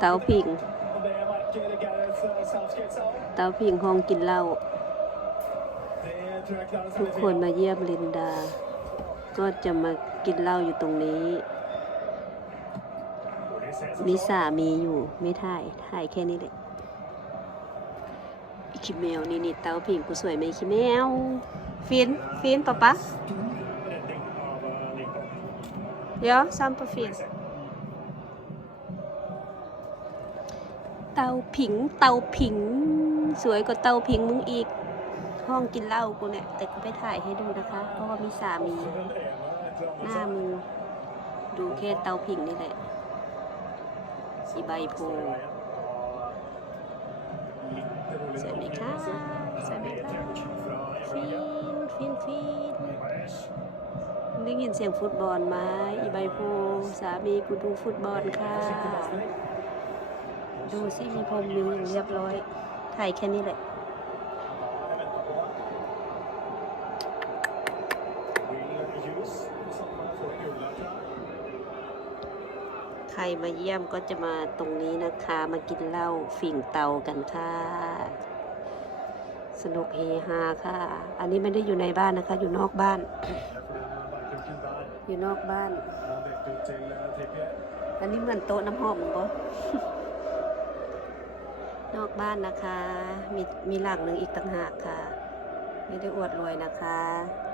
เตาผิง เตาผิงห้องกินเหล้าทุกคนมาเยี่ยมลินดา ก็จะมากินเหล้าอยู่ตรงนี้ มีสามีอยู่ไม่ถ่าย ถ่ายแค่นี้แหละอีคิเมลนี่นี่เตาผิงกูสวยไหมคิเมลฟิน ฟินปะปะเดี๋ย ตาผิง เตาผิง สวยกว่าเตาผิงมึงอีก ห้องกินเหล้ากูเนี่ย แต่กูไปถ่ายให้ดูนะคะ เพราะว่ามีสามี หน้ามึง ดูแค่เตาผิงนี่แหละสีใบโพสวยไหมคะสวยไหมคะฟินฟินฟินได้ยินเสียงฟุตบอลไหมอีใบโพสามีกูดูฟุตบอลค่ะ ดูสิมีพรมมืออย่างเรียบร้อย ถ่ายแค่นี้แหละ ใครมาเยี่ยมก็จะมาตรงนี้นะคะ มากินเหล้าฝิ่งเตากันค่ะ สนุกเฮฮาค่ะ อันนี้ไม่ได้อยู่ในบ้านนะคะ อยู่นอกบ้าน อยู่นอกบ้าน อันนี้เหมือนโต๊ะน้ำหอมปะ นอกบ้านนะคะ มีมีหลังหนึ่งอีกต่างหากค่ะ ไม่ได้อวดรวยนะคะ